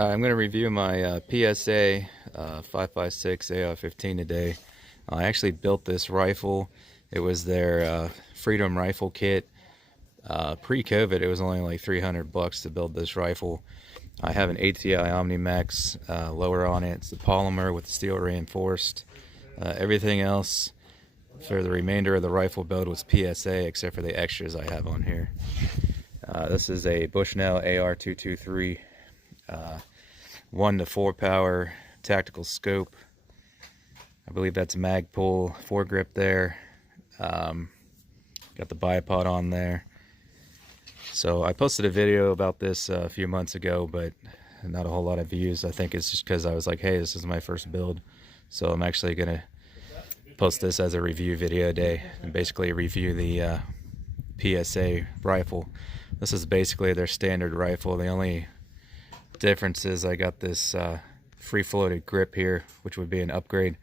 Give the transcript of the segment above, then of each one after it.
I'm going to review my PSA 5.56 AR-15 today. I actually built this rifle. It was their Freedom Rifle Kit. Pre-COVID, it was only like $300 to build this rifle. I have an ATI OmniMax lower on it. It's the polymer with steel reinforced. Everything else for the remainder of the rifle build was PSA, except for the extras I have on here. This is a Bushnell AR-223 1 to 4 power tactical scope. I believe that's mag pull foregrip there. Got the bipod on there. So I posted a video about this a few months ago, but not a whole lot of views. I think it's just because I was like, hey, this is my first build. So I'm actually gonna post this as a review video day and basically review the PSA rifle. This is basically their standard rifle. The only difference is I got this free floated grip here, which would be an upgrade.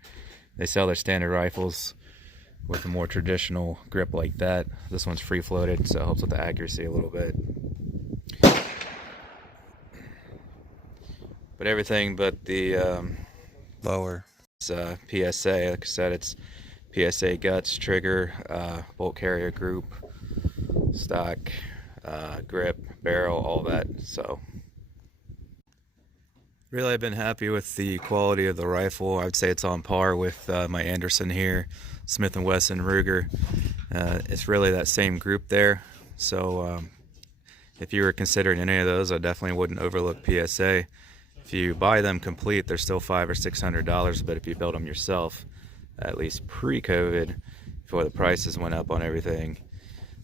They sell their standard rifles with a more traditional grip like that. This one's free floated, so it helps with the accuracy a little bit. But everything but the lower is PSA. Like I said, it's PSA guts, trigger, bolt carrier group, stock, grip, barrel, all that. So really, I've been happy with the quality of the rifle. I would say it's on par with my Anderson here, Smith & Wesson, Ruger. It's really that same group there. So if you were considering any of those, I definitely wouldn't overlook PSA. If you buy them complete, they're still $500 or $600. But if you build them yourself, at least pre-COVID, before the prices went up on everything,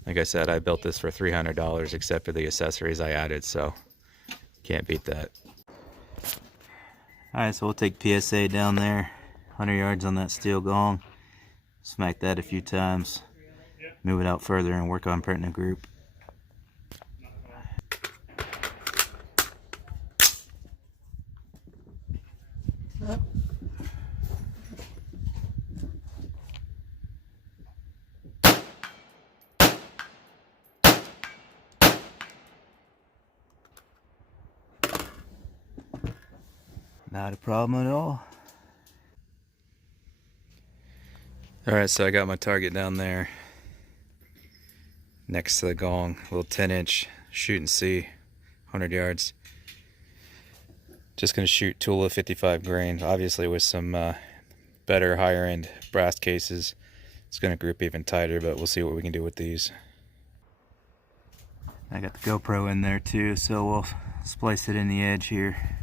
like I said, I built this for $300 except for the accessories I added. So can't beat that. Alright, so we'll take PSA down there, 100 yards on that steel gong, smack that a few times, move it out further and work on printing a group. Not a problem at all. Alright, so I got my target down there next to the gong, a little 10-inch shoot and see, 100 yards. Just going to shoot Tula 55 grain, obviously with some better higher end brass cases. It's going to grip even tighter, but we'll see what we can do with these. I got the GoPro in there too, so we'll splice it in the edge here.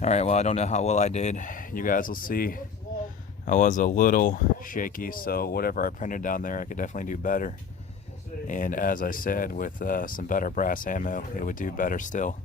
Alright, well, I don't know how well I did. You guys will see. I was a little shaky, so whatever I printed down there, I could definitely do better. And as I said, with some better brass ammo, it would do better still.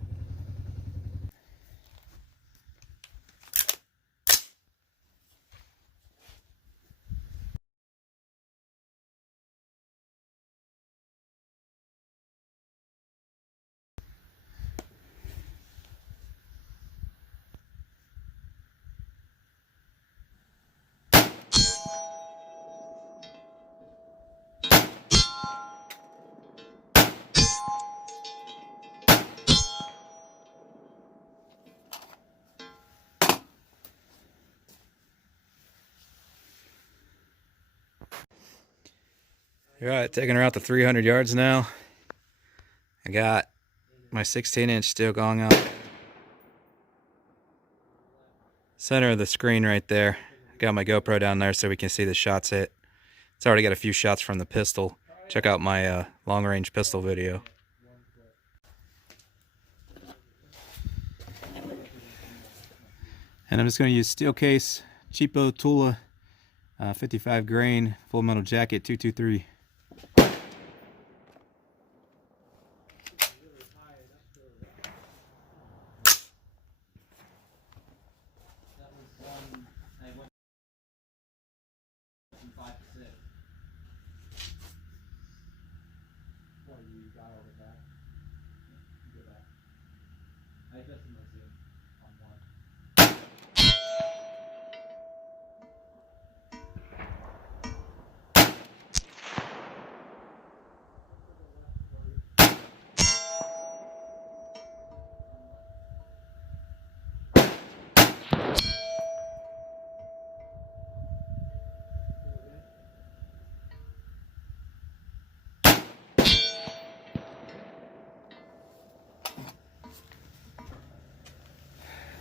Alright, taking her out to 300 yards now. I got my 16-inch steel gong up. Center of the screen right there. Got my GoPro down there so we can see the shots hit. It's already got a few shots from the pistol. check out my long-range pistol video. And I'm just going to use steel case, cheapo Tula, 55 grain, full metal jacket, 223.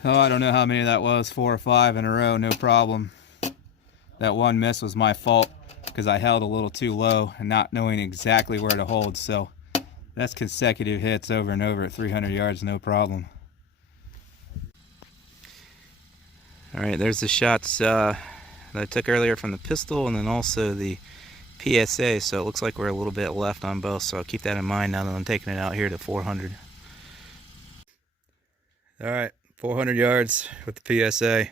Oh, I don't know how many that was, 4 or 5 in a row, no problem. That one miss was my fault because I held a little too low and not knowing exactly where to hold. So that's consecutive hits over and over at 300 yards, no problem. All right, there's the shots that I took earlier from the pistol and then also the PSA. So it looks like we're a little bit left on both. So I'll keep that in mind now that I'm taking it out here to 400. All right. 400 yards with the PSA.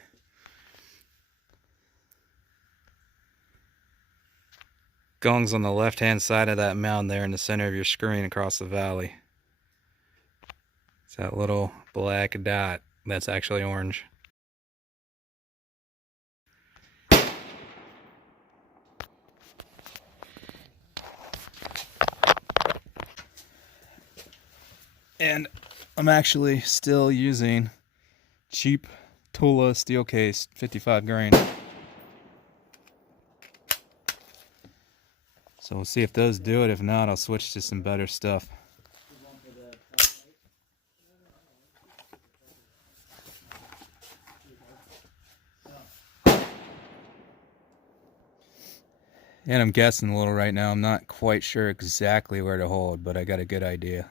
Gong's on the left hand side of that mound there in the center of your screen across the valley. It's that little black dot that's actually orange. And I'm actually still using cheap Tula steel case, 55 grain. So we'll see if those do it. If not, I'll switch to some better stuff. And I'm guessing a little right now. I'm not quite sure exactly where to hold, but I got a good idea.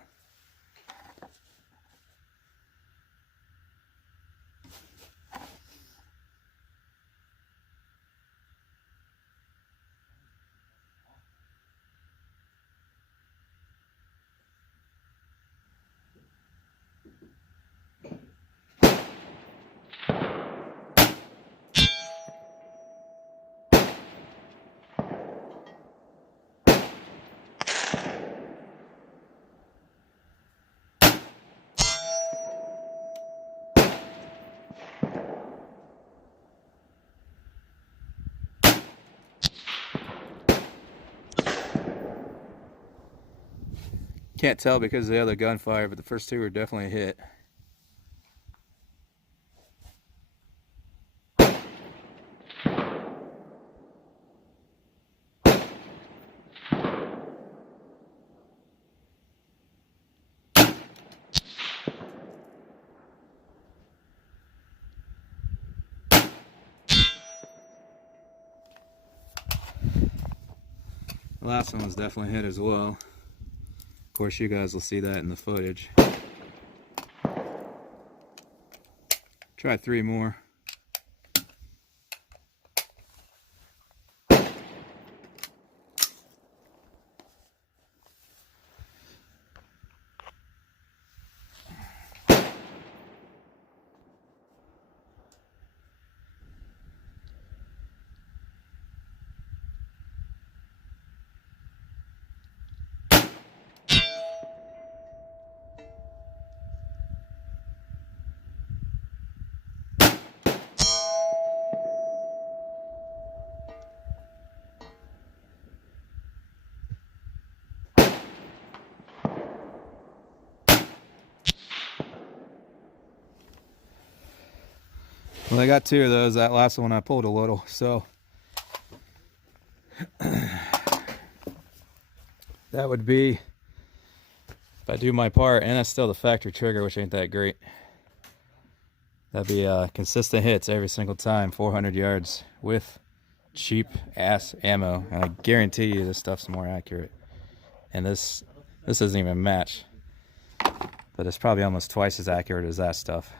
Can't tell because of the other gunfire, but the first two were definitely a hit. The last one was definitely a hit as well. Of course, you guys will see that in the footage. Try 3 more. Well, I got 2 of those. That last one I pulled a little, so that would be, if I do my part, and that's still the factory trigger, which ain't that great. That'd be consistent hits every single time, 400 yards with cheap ass ammo, and I guarantee you this stuff's more accurate. And this doesn't even match, but it's probably almost twice as accurate as that stuff.